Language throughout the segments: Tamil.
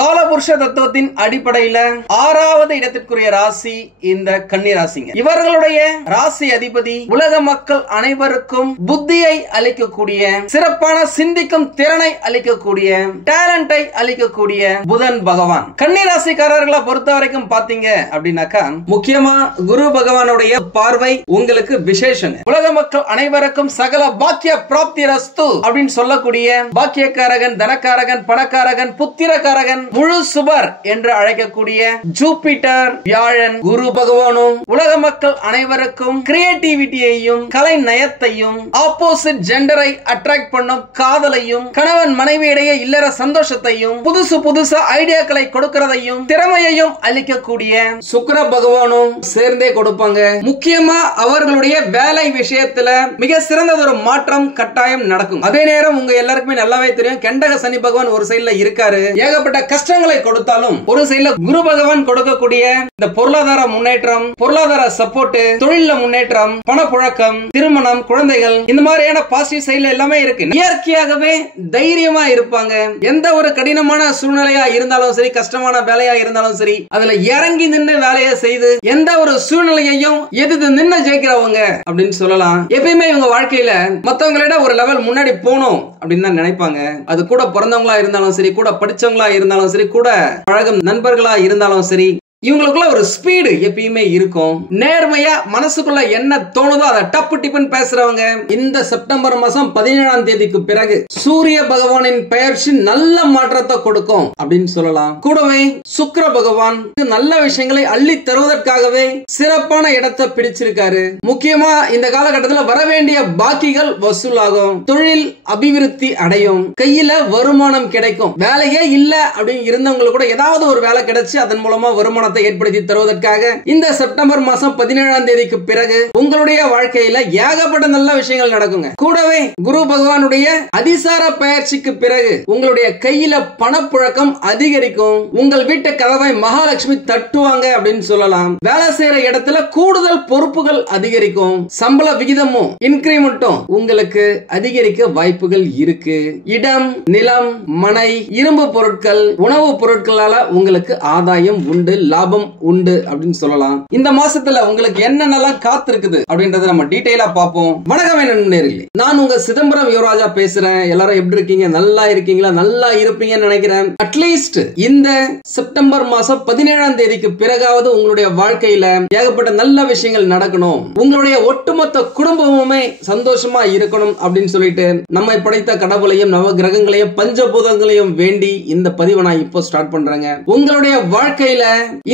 காலபுருஷ தத்துவத்தின் அடிப்படையில 6வது இடத்திற்குரிய ராசி இந்த கன்னி ராசிங்க. இவர்களுடைய ராசி அதிபதி உலக மக்கள் அனைவருக்கும் புத்தியை அளிக்கக்கூடிய, சிறப்பான சிந்திக்கும் திறனை அளிக்கக்கூடிய, டேலண்டை அளிக்கக்கூடிய புதன் பகவான். கன்னி ராசிக்காரர்களை பொறுத்த வரைக்கும் பாத்தீங்க அப்படின்னாக்கா, முக்கியமா குரு பகவானுடைய பார்வை உங்களுக்கு விசேஷம். உலக மக்கள் அனைவருக்கும் சகல பாக்கிய பிராப்தி ரஸ்து அப்படின்னு சொல்லக்கூடிய பாக்கியக்காரகன், தனக்காரகன், பணக்காரகன், புத்திரக்காரகன், முழு சுபர் என்று அழைக்கக்கூடிய ஜூபிட்டர், வியாழன், குரு பகவானும் உலக மக்கள் அனைவருக்கும் கிரியேட்டிவிட்டியையும், கலை நயத்தையும், ஆப்போசிட் ஜெண்டரை அட்ராக்ட் பண்ணும் காதலையும், கணவன் மனைவி இடையே இல்லற சந்தோஷத்தையும், புதுசு புதுசா ஐடியாக்களை கொடுக்கிறதையும், திறமையையும் அளிக்கக்கூடிய சுக்கிர பகவானும் சேர்ந்தே கொடுப்பாங்க. முக்கியமா அவர்களுடைய வேலை விஷயத்துல மிக சிறந்ததொரு மாற்றம் கட்டாயம் நடக்கும். அதே நேரம் உங்க எல்லாருக்குமே நல்லாவே தெரியும், கெண்டக சனி பகவான் ஒரு சைடுல இருக்காரு. ஏகப்பட்ட கஷ்டங்களை கொடுத்தாலும் ஒரு சைடுல குரு பகவான் கொடுக்கக்கூடிய இந்த பொருளாதார முன்னேற்றம், பொருளாதார சப்போர்ட், தொழில முன்னேற்றம், பணப்புழக்கம், திருமணம், குழந்தைகள், இந்த மாதிரியான பாசிட்டிவ் சைடுல எல்லாமே இருக்கு. இயற்கையாகவே தைரியமா இருப்பாங்க. எந்த ஒரு கடினமான சூழ்நிலையா இருந்தாலும் சரி, கஷ்டமான வேலையா இருந்தாலும் சரி, அதுல இறங்கி நின்று வேலையை செய்து எந்த ஒரு சூழ்நிலையையும் எதிர்த்து நின்று ஜெயிக்கிறவங்க அப்படின்னு சொல்லலாம். எப்பயுமே இவங்க வாழ்க்கையில மத்தவங்களோட ஒரு லெவல் முன்னாடி போகணும் அப்படின்னு தான் நினைப்பாங்க. அது கூட பிறந்தவங்களா இருந்தாலும் சரி, கூட படிச்சவங்களா இருந்தாலும் சரி, கூட பழகும் நண்பர்களா இருந்தாலும் சரி, இவங்களுக்குள்ள ஒரு ஸ்பீடு எப்பயுமே இருக்கும். நேர்மையா மனசுக்குள்ள என்ன தோணுதோ அதை டப்பு டிப்புன்னு பேசுறவங்க. இந்த செப்டம்பர் மாசம் 17ஆம் தேதிக்கு பிறகு சூரிய பகவானின் பெயர்ச்சி நல்ல மாற்றத்தை கொடுக்கும் அப்படின்னு சொல்லலாம். கூடவே சுக்கிர பகவான் நல்ல விஷயங்களை அள்ளி தருவதற்காகவே சிறப்பான இடத்தை பிடிச்சிருக்காரு. முக்கியமா இந்த காலகட்டத்தில் வர வேண்டிய பாக்கிகள் வசூலாகும், தொழில் அபிவிருத்தி அடையும், கையில வருமானம் கிடைக்கும். வேலையே இல்ல அப்படின்னு இருந்தவங்களுக்கு கூட ஏதாவது ஒரு வேலை கிடைச்சு அதன் மூலமா வருமானம் ஏற்படுத்தி தருவதற்காக இந்த செப்டம்பர் மாசம் 17ஆம் தேதிக்கு பிறகு உங்களுடைய வாழ்க்கையில ஏகப்பட்ட நல்ல விஷயங்கள் நடக்குங்க. கூடவே குரு பகவானுடைய அதிசார பயிற்சிக்கு பிறகு உங்களுடைய கையில பணப்புழக்கம் அதிகரிக்கும். உங்கள் வீட்டு கதவை மகாலட்சுமி தட்டுவாங்க அப்படின்னு சொல்லலாம். வேலை செய்யற இடத்துல கூடுதல் பொறுப்புகள் அதிகரிக்கும். சம்பள விகிதமும் இன்கிரிமெண்ட்டும் உங்களுக்கு அதிகரிக்க வாய்ப்புகள் இருக்கு. இடம், நிலம், மனை, இரும்பு பொருட்கள், உணவு பொருட்களால உங்களுக்கு ஆதாயம் உண்டு, லாபம் உண்டு அப்படின்னு சொல்லலாம். இந்த மாசத்துல உங்களுக்கு என்னென்னலாம் காத்திருக்குது அப்படின்றத நம்ம டீடைலா பார்ப்போம். வணக்கம் நண்பர்களே, நான் உங்க சிதம்பரம் யுவராஜா பேசுறேன். எல்லாரும் எப்படி இருக்கீங்க? நல்லா இருக்கீங்களா? நல்லா இருப்பீங்கன்னு நினைக்கிறேன். அட்லீஸ்ட் இந்த செப்டம்பர் மாசம் 17ஆம் தேதிக்கு பிறகாவது உங்களுடைய வாழ்க்கையில ஏகப்பட்ட நல்ல விஷயங்கள் நடக்கணும், உங்களுடைய ஒட்டுமொத்த குடும்பமுமே சந்தோஷமா இருக்கணும் அப்படின்னு சொல்லிட்டு நம்மை படைத்த கடவுளையும் நவ கிரகங்களையும் பஞ்சபூதங்களையும் வேண்டி இந்த பதிவை நான் இப்போ ஸ்டார்ட் பண்றேங்க. உங்களுடைய வாழ்க்கையில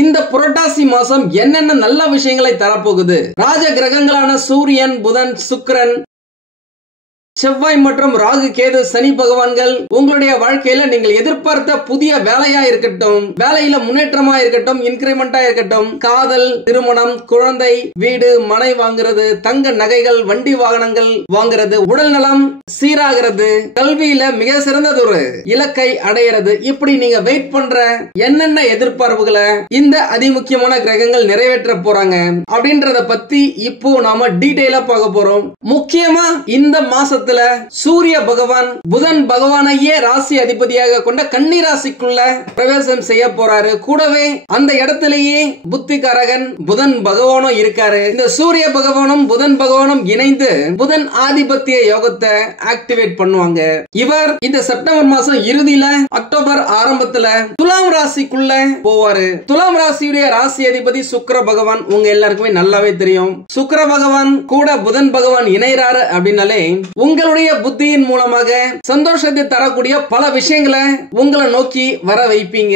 இந்த புரட்டாசி மாசம் என்னென்ன நல்ல விஷயங்களை தரப்போகுது? ராஜ கிரகங்களான சூரியன், புதன், சுக்கிரன், செவ்வாய் மற்றும் ராகு, கேது, சனி பகவான்கள் உங்களுடைய வாழ்க்கையில நீங்கள் எதிர்பார்த்த புதிய வேலையா இருக்கட்டும், வேலையில முன்னேற்றமா இருக்கட்டும், இன்கிரிமெண்டா இருக்கட்டும், காதல், திருமணம், குழந்தை, வீடு, மனை வாங்குறது, தங்க நகைகள், வண்டி வாகனங்கள் வாங்குறது, உடல் நலம் சீராகிறது, கல்வியில மிக சிறந்தது ஒரு இலக்கை அடையிறது, இப்படி நீங்க வெயிட் பண்ற என்னென்ன எதிர்பார்ப்புகளை இந்த அதிமுக்கியமான கிரகங்கள் நிறைவேற்ற போறாங்க அப்படின்றத பத்தி இப்போ நாம டீடைலா பார்க்க போறோம். முக்கியமா இந்த மாசத்துல சூரிய பகவான் புதன் பகவானையே ராசி அதிபதியாக கொண்ட கன்னி ராசிக்குள்ள பிரவேசம் செய்ய போறாரு. கூடவே அந்த இடத்திலேயே புத்திகாரகன் புதன் பகவானும் இருக்காரு. இந்த சூரிய பகவானும் புதன் பகவானும் இணைந்து புதன் ஆதிபத்திய யோகத்தை ஆக்டிவேட் பண்ணுவாங்க. இவர் இந்த செப்டம்பர் மாசம் இறுதியில அக்டோபர் ஆரம்பத்துல துலாம் ராசிக்குள்ள போவாரு. துலாம் ராசியுடைய ராசி அதிபதி சுக்கிர பகவான் உங்க எல்லாருக்குமே நல்லாவே தெரியும். சுக்கிர பகவான் கூட புதன் பகவான் இணைறாரு அப்படின்னாலே உங்களுடைய புத்தியின் மூலமாக சந்தோஷத்தை தரக்கூடிய பல விஷயங்களை உங்களை நோக்கி வர வைப்பீங்க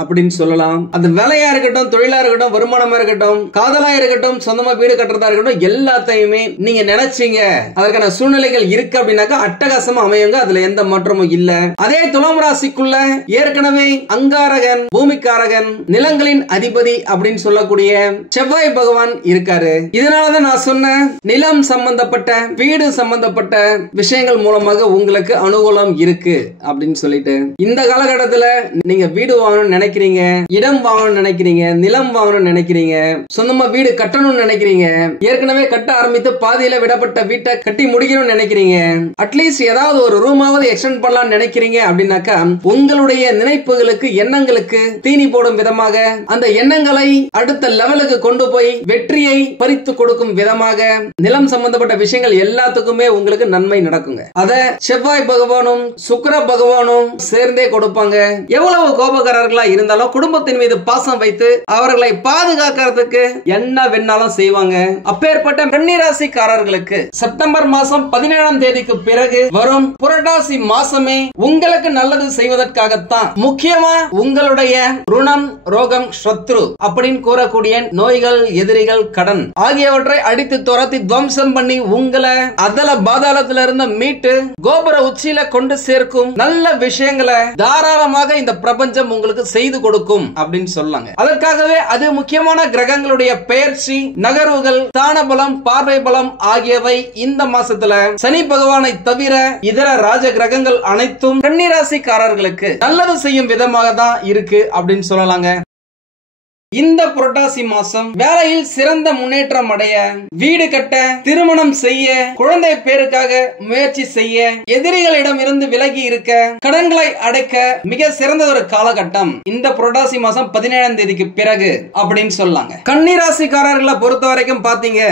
அப்படின்னு சொல்லலாம். அது வேலையா இருக்கட்டும், தொழிலா இருக்கட்டும், வருமானமா இருக்கட்டும், காதலா இருக்கட்டும், சொந்தமா வீடு கட்டுறதா இருக்கட்டும், எல்லாத்தையுமே நீங்க நினைச்சீங்க அதற்கான சூழ்நிலைகள் இருக்கு அப்படின்னாக்கா அட்டகாசமா அமையுங்க. அதுல எந்த மாற்றமும் இல்ல. அதே துலாம் ராசிக்குள்ள ஏற்கனவே அங்காரகன், பூமிக்காரகன், நிலங்களின் அதிபதி அப்படின்னு சொல்லக்கூடிய செவ்வாய் பகவான் இருக்காரு. இதனாலதான் நான் சொன்ன நிலம் சம்பந்தப்பட்ட, வீடு சம்பந்தப்பட்ட, விஷயங்கள் மூலமாக உங்களுக்கு அனுகூலம் இருக்கு அப்படின்னு சொல்லிட்டு இந்த காலகட்டத்துல நீங்க வீடு வாங்கணும்னு நினைக்கிறீங்க, இடம் வாங்கணும்னு நினைக்கிறீங்க, நிலம் வாங்கணும்னு நினைக்கிறீங்க, சொந்தமா வீடு கட்டணும்னு நினைக்கிறீங்க, ஏற்கனவே கட்ட ஆரம்பித்து பாதியில விடப்பட்ட வீட்டை கட்டி முடிக்கணும்னு நினைக்கிறீங்க, அட்லீஸ்ட் ஏதாவது ஒரு ரூமாவது எக்ஸ்டெண்ட் பண்ணலாம்னு நினைக்கிறீங்க அப்படின்னாக்கா உங்களுடைய நினைப்புகளுக்கு எண்ணங்களுக்கு தீனி போடும் விதமாக அந்த எண்ணங்களை அடுத்த லெவலுக்கு கொண்டு போய் வெற்றியை பறித்து கொடுக்கும் விதமாக நிலம் சம்பந்தப்பட்ட விஷயங்கள் எல்லாத்துக்குமே உங்களுக்கு நன்மை நடக்குங்க. அத செவ்வாய் பகவானும் சுக்கிர பகவானும் சேர்ந்தே கொடுப்பாங்க. எவ்வளவு கோபக்காரர்களா இருந்தாலும் குடும்பத்தின் மீது பாசம் வைத்து அவர்களை பாதுகாக்கிறதுக்கு என்ன வேணாலும் செய்வாங்க. அப்பேற்பட்ட கன்னிராசிக்காரர்களுக்கு செப்டம்பர் மாசம் 17ஆம் தேதிக்கு பிறகு வரும் புரட்டாசி மாசமே உங்களுக்கு நல்லது செய்வதற்காகத்தான். முக்கியமா உங்களுடைய ருணம், ரோகம், சத்ரு அப்படின்னு கூறக்கூடிய நோய்கள், எதிரிகள், கடன் ஆகியவற்றை அடித்து துரத்தி துவம்சம் பண்ணி உங்களை அதல பாதாளத்துல இருந்து மீட்டு கோபுர உச்சியில கொண்டு சேர்க்கும் நல்ல விஷயங்களை தாராளமாக இந்த பிரபஞ்சம் உங்களுக்கு செய்து கொடுக்கும் அப்படின்னு சொல்லாங்க. அதற்காகவே அது முக்கியமான கிரகங்களுடைய பெயர்ச்சி, நகர்வுகள், தான பலம், பார்வை பலம் ஆகியவை இந்த மாசத்துல சனி பகவானை தவிர இதர ராஜ கிரகங்கள் அனைத்தும் கன்னிராசிக்காரர்களுக்கு நல்லது செய்யும் விதமாக தான் இருக்கு அப்படின்னு சொல்லலாங்க. இந்த புரட்டாசி மாசம் வேலையில் சிறந்த முன்னேற்றம் அடைய, வீடு கட்ட, திருமணம் செய்ய, குழந்தை பேருக்காக முயற்சி செய்ய, எதிரிகளிடம் இருந்து விலகி இருக்க, கடன்களை அடைக்க மிக சிறந்த ஒரு காலகட்டம் இந்த புரட்டாசி மாசம் 17ஆம் தேதிக்கு பிறகு அப்படின்னு சொல்லாங்க. கன்னிராசிக்காரர்களை பொறுத்த வரைக்கும் பாத்தீங்க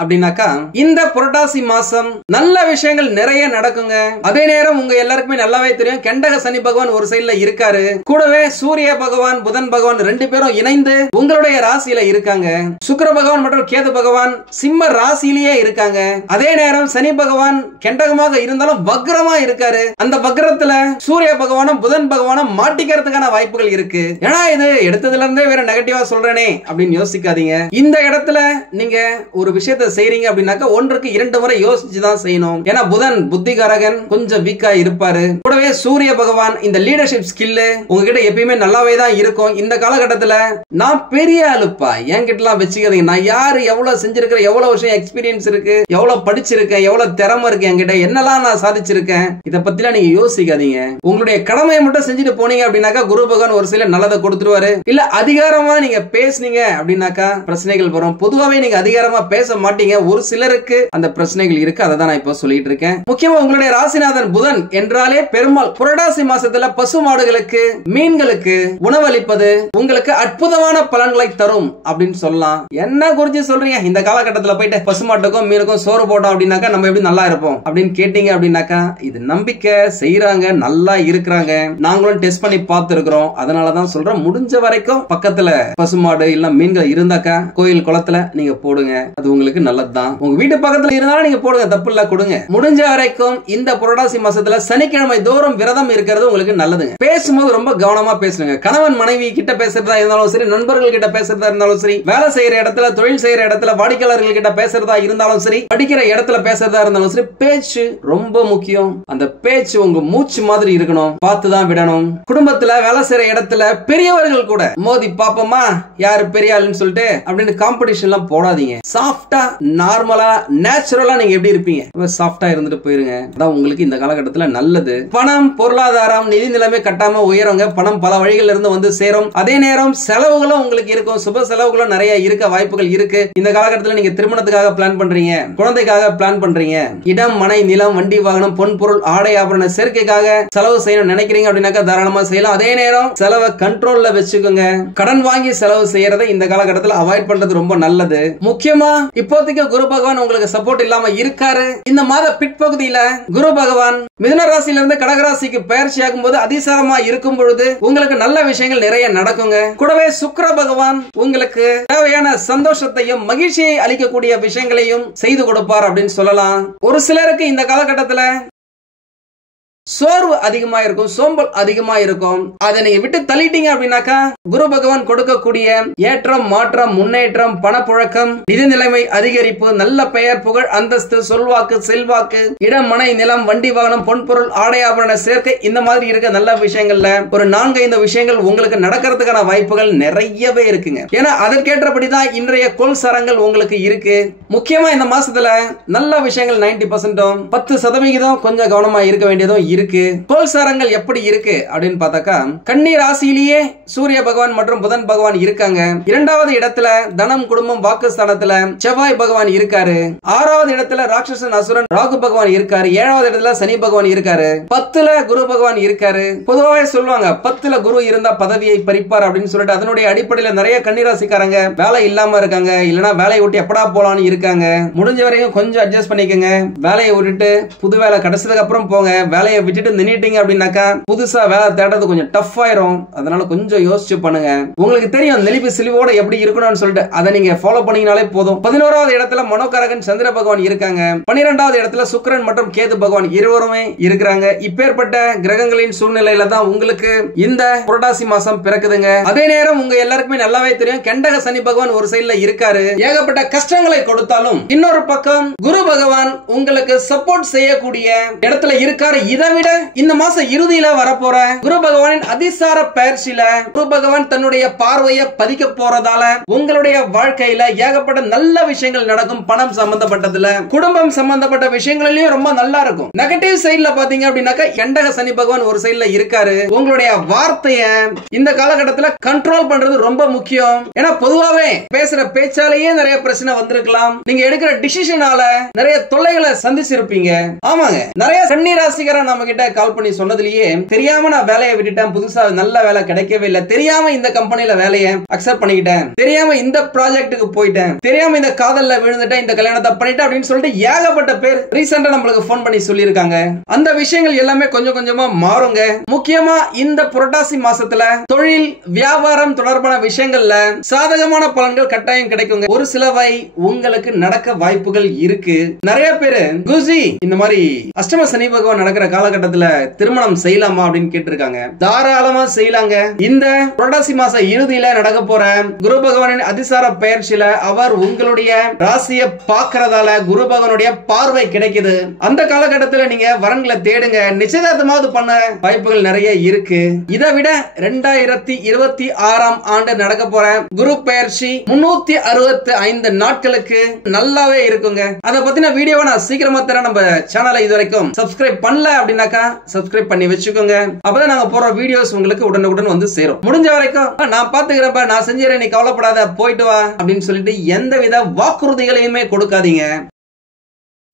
அப்படின்னாக்கா இந்த புரட்டாசி மாசம் நல்ல விஷயங்கள் நிறைய நடக்குங்க. அதே நேரம் உங்க எல்லாருக்குமே நல்லாவே தெரியும், கெண்டக சனி பகவான் ஒரு சைடுல இருக்காரு, கூடவே சூரிய பகவான், புதன் பகவான் ரெண்டு பேரும் இணைந்து உங்களுடைய ராசியில இருக்காங்க. சுக்கிர பகவான் மற்றும் கேது பகவான் சிம்ம ராசியிலேயே இருக்காங்க. அதே நேரம் சனி பகவான் கெண்டகமாக இருந்தாலும் வக்ரமா இருக்காரு. அந்த வக்ரத்துல சூரிய பகவானும் புதன் பகவானும் மாட்டிக்கிறதுக்கான வாய்ப்புகள் இருக்கு. ஏன்னா இது எடுத்ததுல இருந்தே வேற நெகட்டிவா சொல்றேனே அப்படின்னு யோசிக்காதீங்க. இந்த இடத்துல நீங்க ஒரு விஷயத்தை செய்றீங்க அப்படின்னாக்க ஒன்றுக்கு 2 முறை யோசிச்சு தான் செய்யணும். ஏன்னா புதன் புத்திகாரகன் கொஞ்சம் வீக்கா இருப்பாரு. கூடவே சூரிய பகவான் இந்த லீடர்ஷிப் ஸ்கில் உங்ககிட்ட எப்பயுமே நல்லாவே தான் இருக்கும். இந்த காலகட்டத்துல நான் பெரிய ஆளுப்பா என்கிட்டலாம் வச்சுக்காதீங்க, நான் யாரு, எவ்வளவு செஞ்சிருக்கிறேன், எவ்வளவு விஷயம் எக்ஸ்பீரியன்ஸ் இருக்கு, எவ்வளவு படிச்சிருக்கேன், எவ்வளவு திறமை இருக்கு என்கிட்ட, என்னெல்லாம் நான் சாதிச்சிருக்கேன், இத பத்திலாம் நீங்க யோசிக்காதீங்க. உங்களுடைய கடமையை மட்டும் செஞ்சுட்டு போனீங்க அப்படின்னாக்கா குரு பகவான் ஒரு சில நல்லதை கொடுத்துருவாரு. இல்ல அதிகாரமா நீங்க பேசுனீங்க அப்படின்னாக்கா பிரச்சனைகள் வரும். பொதுவாவே நீங்க அதிகாரமா பேச மாட்டீங்க. ஒரு சிலருக்கு அந்த பிரச்சனைகள் இருக்கு. அதை தான் நான் இப்போ சொல்லிட்டு இருக்கேன். முக்கியமா உங்களுடைய ராசிநாதன் புதன் என்றாலே பெருமாள். புரட்டாசி மாசத்துல பசு மாடுகளுக்கு, மீன்களுக்கு உணவளிப்பது உங்களுக்கு அற்புதமான பலன்களை தரும் அப்படின்னு சொல்லலாம். என்ன குறிச்சு சொல்றீங்க, இந்த காலகட்டத்தில் போயிட்டு பசுமாட்டுக்கும் மீனுக்கும் சோறு போட்டோம் அப்படின்னாக்கா நம்ம எப்படி நல்லா இருப்போம் அப்படின்னு கேட்டீங்க அப்படின்னாக்கா இது நம்பிக்கை செய்யறாங்க, நல்லா இருக்கிறாங்க. நாங்களும் டெஸ்ட் பண்ணி பார்த்திருக்கிறோம். அதனாலதான் சொல்றோம், முடிஞ்ச வரைக்கும் பக்கத்துல பசுமாடு இல்ல மீன்கள் இருந்தாக்கா கோயில் குளத்துல நீங்க போடுங்க. அது உங்களுக்கு நல்லதுதான். உங்க வீட்டு பக்கத்துல இருந்தாலும் நீங்க போடுங்க, தப்பு இல்ல, கொடுங்க. முடிஞ்ச வரைக்கும் இந்த புரட்டாசி மாசத்துல சனிக்கிழமை தோறும் விரதம் இருக்கிறது உங்களுக்கு நல்லதுங்க. பேசும்போது ரொம்ப கவனமா பேசுங்க. கணவன் மனைவி கிட்ட பேசுறதா இருந்தாலும் சரி, நண்பர்கள் கிட்ட பேசுறதா இருந்தாலும் சரி, வேலை செய்யற இடத்துல, தொழில் செய்யற இடத்துல, வாடிக்கையாளர்கள் கிட்ட பேசுறதா இருந்தாலும் சரி, படிக்கிற இடத்துல பேசுறதா இருந்தாலும் சரி, பேச்சு ரொம்ப முக்கியம். அந்த பேச்சு உங்க மூச்சு மாதிரி இருக்கணும், பார்த்துதான் விடணும். குடும்பத்துல, வேலை செய்யற இடத்துல பெரியவர்கள் கூட மோதி பாப்போமா யாரு பெரிய ஆளுன்னு சொல்லிட்டு அப்படின்னு காம்படிஷன் எல்லாம் போடாதீங்க. சாஃப்டா, நார்மலா, நேச்சுரலா நீங்க எப்படி இருப்பீங்க, சாஃப்டா இருந்துட்டு போயிருங்க. அதான் உங்களுக்கு இந்த காலகட்டத்துல நல்லது. பணம், பொருளாதாரம், நிதி நிலைமை கட்டாம உயருங்க. பணம் பல வழிகள் இருந்து வந்து சேரும். அதே நேரம் செலவுகளும் உங்களுக்கு இருக்கும். சுப செலவுகளும் நிறைய இருக்க வாய்ப்புகள் இருக்கு. இந்த காலகட்டத்தில் நீங்க திருமணத்துக்காக பிளான் பண்றீங்க, குழந்தைக்காக பிளான் பண்றீங்க, இடம், மனை, நிலம், வண்டி, வாகனம், பொன் பொருள், ஆடை ஆபரண சேர்க்கைக்காக செலவு செய்யணும் நினைக்கிறீங்க அப்படின்னாக்கா தாராளமா செய்யலாம். அதே நேரம் செலவை கண்ட்ரோல்ல வச்சுக்கோங்க. கடன் வாங்கி செலவு செய்யறதை இந்த காலகட்டத்தில் அவாய்ட் பண்றது ரொம்ப நல்லது. முக்கியமா இப்போதைக்கு குரு பகவான் உங்களுக்கு சப்போர்ட் இல்லாம இருக்காரு. இந்த மாத பிற்பகுதியில குரு பகவான் மிதுன ராசியிலிருந்து கடகராசிக்கு பயிற்சி ஆகும் போது அதிசாரமா இருக்கும் பொழுது உங்களுக்கு நல்ல விஷயங்கள் நிறைய நடக்குங்க. கூடவே சுக்கிர பகவான் உங்களுக்கு தேவையான சந்தோஷத்தையும் மகிழ்ச்சியை அளிக்கக்கூடிய விஷயங்களையும் செய்து கொடுப்பார் அப்படின்னு சொல்லலாம். ஒரு சிலருக்கு இந்த காலகட்டத்தில் சோர்வு அதிகமா இருக்கும், சோம்பல் அதிகமா இருக்கும். அதை நீங்க விட்டு தள்ளிட்டீங்க அப்படின்னாக்கா குரு பகவான் கொடுக்கக்கூடிய ஏற்றம், மாற்றம், முன்னேற்றம், பணப்புழக்கம், நிதி நிலைமை அதிகரிப்பு, நல்ல பெயர், புகழ், அந்தஸ்து, சொல்வாக்கு, செல்வாக்கு, இடம், மனை, நிலம், வண்டி, வாகனம், பொன்பொருள், ஆடை ஆபரண சேர்க்கை, இந்த மாதிரி இருக்க நல்ல விஷயங்கள்ல ஒரு 4-5 விஷயங்கள் உங்களுக்கு நடக்கிறதுக்கான வாய்ப்புகள் நிறையவே இருக்குங்க. ஏன்னா அதற்கேற்றபடிதான் இன்றைய கோல் சரங்கள் உங்களுக்கு இருக்கு. முக்கியமா இந்த மாசத்துல நல்ல விஷயங்கள் 90%, 10% கொஞ்சம் கவனமா இருக்க வேண்டியதும் இருக்கு. கோல் சரங்கள் எப்படி இருக்கு அப்படின்னு பார்த்தாக்கா, கன்னி ராசியிலேயே சூரிய பகவான் மற்றும் புதன் பகவான் இருக்காங்க. 2வது இடத்துல தனம், குடும்பம், வாக்குஸ்தானத்துல செவ்வாய் பகவான் இருக்காரு. 6வது இடத்துல ராட்சசன், அசுரன், ராகு பகவான் இருக்காரு. 7வது இடத்துல சனி பகவான் இருக்காரு. 10ல குரு பகவான் இருக்காரு. பொதுவாகவே சொல்லுவாங்க 10ல குரு இருந்தா பதவியை பறிப்பார் அப்படின்னு சொல்லிட்டு, அதனுடைய அடிப்படையில் நிறைய கன்னிராசிக்காரங்க வேலை இல்லாம இருக்காங்க, இல்லனா வேலையை விட்டு எப்படா போலான்னு இருக்காங்க. முடிஞ்ச வரைக்கும் கொஞ்சம் அட்ஜஸ்ட் பண்ணிக்கங்க. வேலையை விட்டுட்டு புது வேலை கிடைச்சதுக்கு அப்புறம் போங்க. வேலையை விட்டுட்டு நின்னுட்டீங்க அப்படின்னாக்கா புதுசா வேலை தேடுறது கொஞ்சம் டஃப் ஆயிரும். அதனால கொஞ்சம் யோசிச்சு பண்ணுங்க. உங்களுக்கு தெரியும் நெளிவு சிலிவோட எப்படி இருக்கணும்னு சொல்லிட்டு, அதை நீங்க ஃபாலோ பண்ணீங்கனாலே போதும். 11வது இடத்துல மனோகாரகன் சந்திர பகவான் இருக்காங்க. 12வது இடத்துல சுக்கிரன் மற்றும் கேது பகவான் இருவருமே இருக்கிறாங்க. இப்பேற்பட்ட கிரகங்களின் சூழ்நிலையில தான் உங்களுக்கு இந்த புரட்டாசி மாசம் பிறக்குதுங்க. அதே நேரம் உங்க எல்லாருக்குமே நல்லாவே தெரியும் கெண்டக சனி பகவான் ஒரு சைடுல இருக்காரு. ஏகப்பட்ட கஷ்டங்களை கொடுத்தாலும் இன்னொரு பக்கம் குரு பகவான் உங்களுக்கு சப்போர்ட் செய்யக்கூடிய இடத்துல இருக்காரு. இதை விட இந்த மாசம் இறுதியில வரப்போற குரு பகவானின் அதிசார பயிற்சியில குரு பகவான் தன்னுடைய பார்வையை பதிக்க போறதால உங்களுடைய வாழ்க்கையில ஏகப்பட்ட நல்ல விஷயங்கள் நடக்கும். பணம் சம்பந்தப்பட்டதுல, குடும்பம் சம்பந்தப்பட்ட விஷயங்களிலும் ரொம்ப நல்லா இருக்கும். நெகட்டிவ் சைடுல பாத்தீங்க அப்படின்னாக்கா கெண்டக சனி பகவான் ஒரு சைடுல இருக்காரு. உங்களுடைய வார்த்தைய இந்த காலகட்டத்துல கண்ட்ரோல் பண்றது ரொம்ப முக்கியம். ஏன்னா பொதுவாவே பேசுற பேச்சாலேயே நிறைய பிரச்சனை வந்திருக்கலாம். நீங்க எடுக்கிற டிசிஷனால நிறைய தொல்லைகளை சந்திச்சிருப்பீங்க. ஆமாங்க, நிறைய கன்னி ராசிக்காரன் நம்ம கிட்ட கால் பண்ணி சொன்னதுலயே தெரியாம நான் வேலையை விட்டுட்டேன், புதுசா நல்ல வேலை கிடைக்கவே இல்லை, தெரியாம இந்த கம்பெனில வேலையை அக்செப்ட் பண்ணிக்கிட்டேன், தெரியாம இந்த ப்ராஜெக்ட்டுக்கு போயிட்டேன், தெரியாம இந்த காதல்ல விழுந்துட்டேன், இந்த கல்யாணத்தை பண்ணிட்டேன் அப்படின்னு சொல்லிட்டு ஏகப்பட்ட பேர் ரீசெண்டா நம்மளுக்கு போன் பண்ணி சொல்லியிருக்காங்க. அந்த விஷயங்கள் எல்லாமே கொஞ்சம் கொஞ்சமா மாறுங்க. முக்கியமா இந்த புரட்டாசி மாசத்துல தொழில், வியாபாரம் தொடர்பான விஷயங்கள்ல சாதகமான பலன்கள் கட்டாயம் கிடைக்குங்க. ஒரு சிலவை உங்களுக்கு நடக்க வாய்ப்புகள் இருக்கு. நிறைய பேரு குருஜி இந்த மாதிரி அஷ்டம சனி பகவான் நடக்கிற காலகட்டத்துல திருமணம் செய்யலாமா அப்படின்னு கேட்டிருக்காங்க. தாராளமா செய்யலாங்க. இந்த புரட்டாசி மாச இறுதியில நடக்க போற குரு பகவானின் அதிசார பயிற்சியில அவர் உங்களுடைய ராசியை பார்க்கறதால குரு பகவானுடைய பார்வை கிடைக்குது. அந்த காலகட்டத்துல நீங்க வரன்களை தேடுங்க. நிச்சயதார்த்தமாவது பண்ண வாய்ப்புகள் நிறைய இருக்கு. இதை விட 2026ஆம் ஆண்டு நடக்க போற குரு பயிற்சி 365 நாட்களுக்கு நல்லாவே இருக்குங்க. அதை பத்தின வீடியோவை நான் சீக்கிரமா தரேன். நம்ம சேனலை இது வரைக்கும் சப்ஸ்கிரைப் பண்ணல அப்படின்னாக்கா சப்ஸ்கிரைப் பண்ணி வச்சுக்கோங்க. அப்பதான் நாங்க போற வீடியோஸ் உங்களுக்கு உடனுக்குடன் வந்து சேரும். முடிஞ்ச வரைக்கும் நான் பாத்துக்கிறப்ப, நான் செஞ்சிடறேன், நீ கவலைப்படாத, போயிட்டு வா அப்படின்னு சொல்லிட்டு எந்தவித வாக்குறுதிகளையுமே கொடுக்காதீங்க.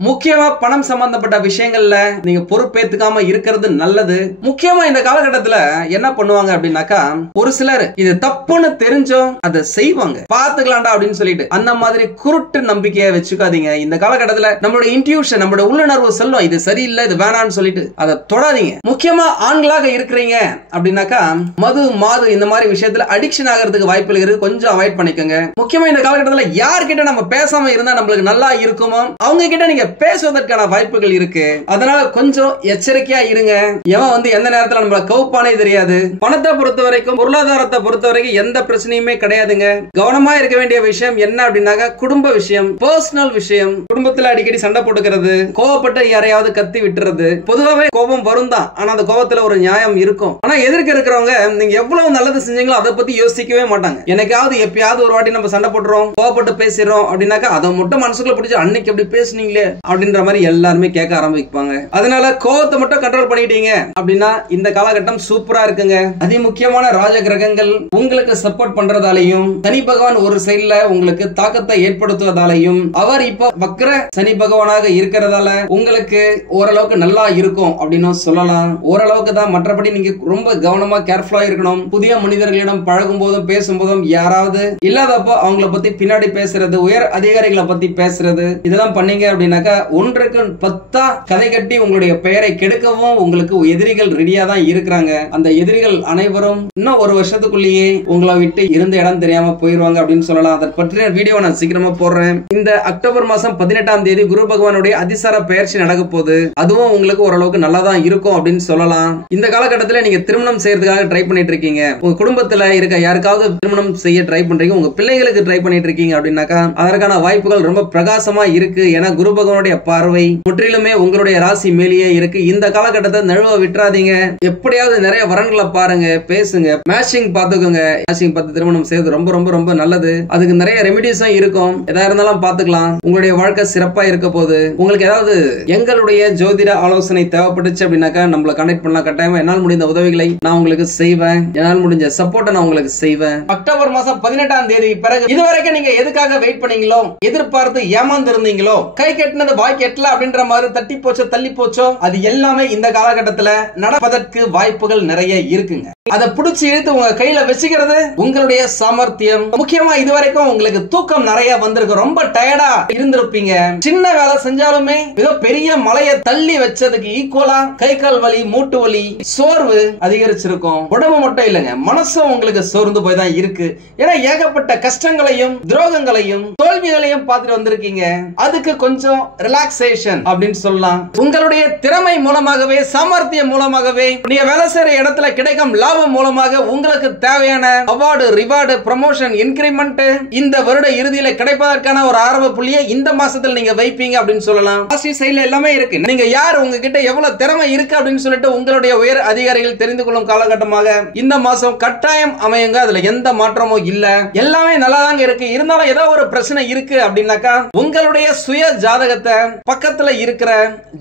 முக்கியமா பணம் சம்பந்தப்பட்ட விஷயங்கள்ல நீங்க பொறுப்பேத்துக்காம இருக்கிறது நல்லது. முக்கியமா இந்த காலகட்டத்துல என்ன பண்ணுவாங்க அப்படின்னாக்கா, ஒரு சிலர் இது தப்புன்னு தெரிஞ்சோம் அதை செய்வாங்க, பாத்துக்கலாம்டா அப்படின்னு சொல்லிட்டு. அந்த மாதிரி குருட்டு நம்பிக்கையை வச்சுக்காதீங்க. இந்த காலகட்டத்துல நம்மளோட இன்ட்யூஷன், நம்மளோட உள்ளுணர்வு சொல்லும் இது சரியில்லை, இது வேணான்னு சொல்லிட்டு அதை தொடாதீங்க. முக்கியமா ஆண்களாக இருக்கிறீங்க அப்படின்னாக்கா மது, மாது இந்த மாதிரி விஷயத்துல அடிக்ஷன் ஆகிறதுக்கு வாய்ப்புகள் இருக்கு. கொஞ்சம் அவாய்ட் பண்ணிக்கோங்க. முக்கியமா இந்த காலகட்டத்துல யார்கிட்ட நம்ம பேசாம இருந்தா நம்மளுக்கு நல்லா இருக்குமோ அவங்க கிட்ட நீங்க பேசுவதற்கான வாய்ப்புகள் இருக்கு. அதனால கொஞ்சம் எச்சரிக்கையா இருங்க. எவன் வந்து எந்த நேரத்துல நம்மள கவுப்பானே தெரியாது. பணத்தை பொறுத்த வரைக்கும், பொருளாதாரத்தை பொறுத்த வரைக்கும் எந்த பிரச்சனையுமே கிடையாதுங்க. கவனமா இருக்க வேண்டிய விஷயம் என்ன அப்படின்னாக்க குடும்ப விஷயம், பர்சனல் விஷயம். குடும்பத்துல அடிக்கடி சண்டை போட்டுக்கிறது, கோவப்பட்டு யாரையாவது கத்தி விட்டுறது. பொதுவாவே கோபம் வரும் தான், ஆனா அந்த கோபத்துல ஒரு நியாயம் இருக்கும். ஆனா எதிர்க்க இருக்கிறவங்க நீங்க எவ்வளவு நல்லது செஞ்சீங்களோ அதை பத்தி யோசிக்கவே மாட்டாங்க. எனக்காவது எப்பயாவது ஒரு வாட்டி நம்ம சண்டை போடுறோம், கோவப்பட்டு பேசுறோம் அப்படின்னாக்கா அதை மட்டும் மனசுக்குள்ள பிடிச்சி அன்னைக்கு எப்படி பேசுனீங்களே அப்படின்ற மாதிரி எல்லாருமே கேட்க ஆரம்பிப்பாங்க. அதனால கோவத்தை மட்டும் கண்ட்ரோல் பண்ணிட்டீங்க அப்படின்னா இந்த காலகட்டம் சூப்பரா இருக்குங்க. அதிமுக்கியமான ராஜ கிரகங்கள் உங்களுக்கு சப்போர்ட் பண்றதாலையும், சனி பகவான் ஒரு சைடுல உங்களுக்கு தாக்கத்தை ஏற்படுத்துவதாலையும், அவர் இப்ப வக்ர சனி பகவானாக இருக்கிறதால உங்களுக்கு ஓரளவுக்கு நல்லா இருக்கும் அப்படின்னு சொல்லலாம். ஓரளவுக்கு தான், மற்றபடி நீங்க ரொம்ப கவனமா கேர்ஃபுல்லா இருக்கணும். புதிய மனிதர்களிடம் பழகும் போதும் பேசும் போதும் யாராவது இல்லாதப்போ அவங்கள பத்தி பின்னாடி பேசுறது, உயர் அதிகாரிகளை பத்தி பேசுறது, இதெல்லாம் பண்ணீங்க அப்படின்னாக்க அப்படின்னாக்கா 1க்கு 10 கதை கட்டி உங்களுடைய பெயரை கெடுக்கவும் உங்களுக்கு எதிரிகள் ரெடியா தான் இருக்கிறாங்க. அந்த எதிரிகள் அனைவரும் இன்னும் ஒரு வருஷத்துக்குள்ளேயே உங்களை விட்டு இருந்த இடம் தெரியாம போயிருவாங்க அப்படின்னு சொல்லலாம். அதை பற்றின வீடியோ நான் சீக்கிரமா போடுறேன். இந்த அக்டோபர் மாசம் 18ஆம் தேதி குரு பகவானுடைய அதிசார பயிற்சி நடக்க போகுது. அதுவும் உங்களுக்கு ஓரளவுக்கு நல்லா தான் இருக்கும் அப்படின்னு சொல்லலாம். இந்த காலகட்டத்தில் நீங்க திருமணம் செய்யறதுக்காக ட்ரை பண்ணிட்டு இருக்கீங்க. உங்க குடும்பத்துல இருக்க யாருக்காவது திருமணம் செய்ய ட்ரை பண்றீங்க, உங்க பிள்ளைகளுக்கு ட்ரை பண்ணிட்டு இருக்கீங்க அப்படின்னாக்கா அதற்கான வாய்ப்புகள் ரொம்ப பிரகாசமா இருக்கு. ஏன்னா குரு பகவானுடைய பார்வை முற்றிலுமே உங்களுடைய ராசி மேலேயே இருக்கு. இந்த காலகட்டத்தை நழுவ விட்டுறாதீங்க. எப்படியாவது நிறைய வரன்களை பாருங்க, பேசுங்க, மேட்சிங் பாத்துக்கோங்க. மேட்சிங் பார்த்து திருமணம் செய்வது ரொம்ப ரொம்ப ரொம்ப நல்லது. அதுக்கு நிறைய ரெமிடிஸும் இருக்கும். எதா இருந்தாலும் பாத்துக்கலாம். உங்களுடைய வாழ்க்கை சிறப்பா இருக்க போது. உங்களுக்கு ஏதாவது எங்களுடைய ஜோதிட ஆலோசனை தேவைப்பட்டுச்சு அப்படின்னாக்கா நம்மள கனெக்ட் பண்ணலாம். கட்டாயமா என்னால் முடிந்த உதவிகளை நான் உங்களுக்கு செய்வேன். என்னால் முடிஞ்ச சப்போர்ட்டை நான் உங்களுக்கு செய்வேன். அக்டோபர் மாசம் 18ஆம் தேதி பிறகு இதுவரைக்கும் நீங்க எதுக்காக வெயிட் பண்ணீங்களோ, எதிர்பார்த்து ஏமாந்து இருந்தீங்களோ, கை கட்டினது வாய் கெட்டல அப்படின்ற மாதிரி தட்டி போச்சோ தள்ளி போச்சோ, அது எல்லாமே இந்த காலகட்டத்துல நடப்பதற்கு வாய்ப்புகள் நிறைய இருக்குங்க. அதை பிடிச்சி இழுத்து உங்க கையில வச்சுக்கிறது உங்களுடைய சாமர்த்தியம். முக்கியமா இதுவரைக்கும் உங்களுக்கு தூக்கம் நிறைய வந்திருக்கு. ரொம்ப டயர்டா இருந்திருப்பீங்க. சின்ன வேலை செஞ்சாலுமே ஏதோ பெரிய மலையை தள்ளி வச்சதுக்கு ஈக்குவலா கை கால் வலி, மூட்டு வலி, சோர்வு அதிகரிச்சிருக்கும். உடம்பு மட்டும் இல்லைங்க, மனசும் உங்களுக்கு சோர்ந்து போய் தான் இருக்கு. ஏன்னா ஏகப்பட்ட கஷ்டங்களையும் துரோகங்களையும் தோல்விகளையும் பார்த்துட்டு வந்திருக்கீங்க. அதுக்கு கொஞ்சம் ரிலாக்ஸேஷன் அப்படின்னு சொல்லலாம். உங்களுடைய திறமை மூலமாகவே, சாமர்த்தியம் மூலமாகவே, நீங்க வேலை செய்யற இடத்துல கிடைக்கும் லாபம் மூலமாக உங்களுக்கு தேவையான அவார்டு, ரிவார்டு, ப்ரமோஷன், இன்கிரிமெண்ட் இந்த வருட இறுதியில கிடைப்பதற்கான ஒரு ஆரம்ப புள்ளியை இந்த மாசத்துல நீங்க வைப்பீங்க அப்படின்னு சொல்லலாம். ராசி சைடுல எல்லாமே இருக்கு. நீங்க யார், உங்ககிட்ட எவ்வளவு திறமை இருக்கு அப்படின்னு சொல்லிட்டு உங்களுடைய உயர் அதிகாரிகள் தெரிந்து கொள்ளும் காலகட்டமாக இந்த மாசம் கட்டாயம் அமையுங்க. அதுல எந்த மாற்றமும் இல்ல. எல்லாமே நல்லா தாங்க இருக்கு. இருந்தாலும் ஏதோ ஒரு பிரச்சனை இருக்கு அப்படின்னாக்கா உங்களுடைய சுய ஜாதகத்தை பக்கத்துல இருக்கிற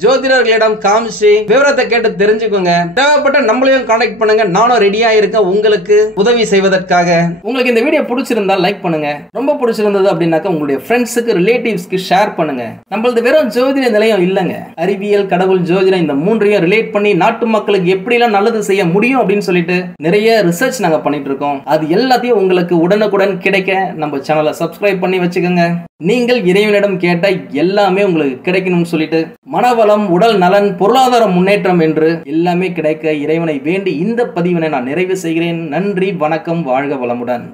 ஜோதிடர்களிடம் காமிச்சு விவரத்தை கேட்டு தெரிஞ்சுக்கோங்க. தேவைப்பட்ட நம்மளையும் கான்டாக்ட் பண்ணுங்க. நானும் ரெடியா இருக்கேன் உங்களுக்கு உதவி செய்வதற்காக. உங்களுக்கு இந்த வீடியோ பிடிச்சிருந்தா லைக் பண்ணுங்க. ரொம்ப பிடிச்சிருந்தது அப்படின்னாக்கா உங்களுடைய ஃப்ரெண்ட்ஸுக்கு, ரிலேட்டிவ்ஸ்க்கு ஷேர் பண்ணுங்க. நம்மளது வெறும் ஜோதிட நிலையம் இல்லங்க. அறிவியல், கடவுள், ஜோதிடம் இந்த மூன்றையும் ரிலேட் பண்ணி நாட்டு மக்களுக்கு எப்படி எல்லாம் நல்லது செய்ய முடியும் அப்படின்னு சொல்லிட்டு நிறைய ரிசர்ச் நாங்க பண்ணிட்டு இருக்கோம். அது எல்லாத்தையும் உங்களுக்கு உடனுக்குடன் கிடைக்க நம்ம சேனலை சப்ஸ்கிரைப் பண்ணி வச்சுக்கோங்க. நீங்கள் இறைவனிடம் கேட்ட எல்லாமே உங்களுக்கு கிடைக்கணும்னு சொல்லிட்டு மனவளம், உடல் நலன், பொருளாதார முன்னேற்றம் என்று எல்லாமே கிடைக்க இறைவனை வேண்டி இந்த பதிவினை நான் நிறைவு செய்கிறேன். நன்றி, வணக்கம், வாழ்க வளமுடன்.